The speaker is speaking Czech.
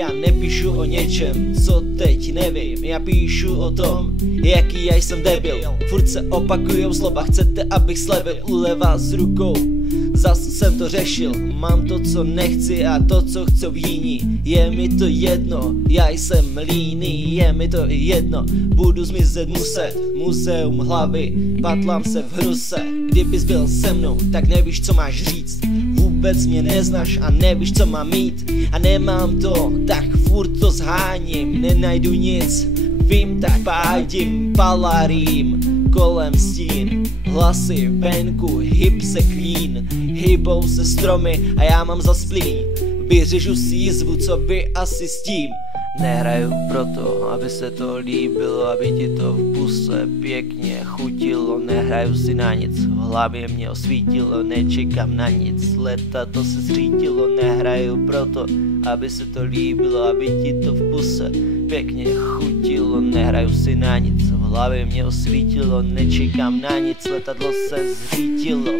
Já nepíšu o něčem, co teď nevím. Já píšu o tom, jaký já jsem debil. Furt se opakujou slova, chcete, abych slevil. Uleva s rukou, zas jsem to řešil. Mám to, co nechci a to, co chcou jiní. Je mi to jedno, já jsem líný. Je mi to jedno, budu zmizet muset. Muzeum hlavy, patlám se v hruse. Kdybys byl se mnou, tak nevíš, co máš říct. Vůbec mě neznáš a nevíš, co mám mít. A nemám to, tak furt to zháním. Nenajdu nic, vím, tak pádím, palarím kolem stín. Hlasy venku, hyb se klín. Hybou se stromy a já mám za splín. Vyřežu si jízvu, co by asi s tím. Nehraju proto, aby se to líbilo, aby ti to v puse pěkně chutilo. Nehraju si na nic, v hlavě mě osvítilo, nečekám na nic, leta to se zřítilo. Nehraju proto, aby se to líbilo, aby ti to v puse pěkně chutilo. Nehraju si na nic, v hlavě mě osvítilo, nečekám na nic, letadlo se zřítilo.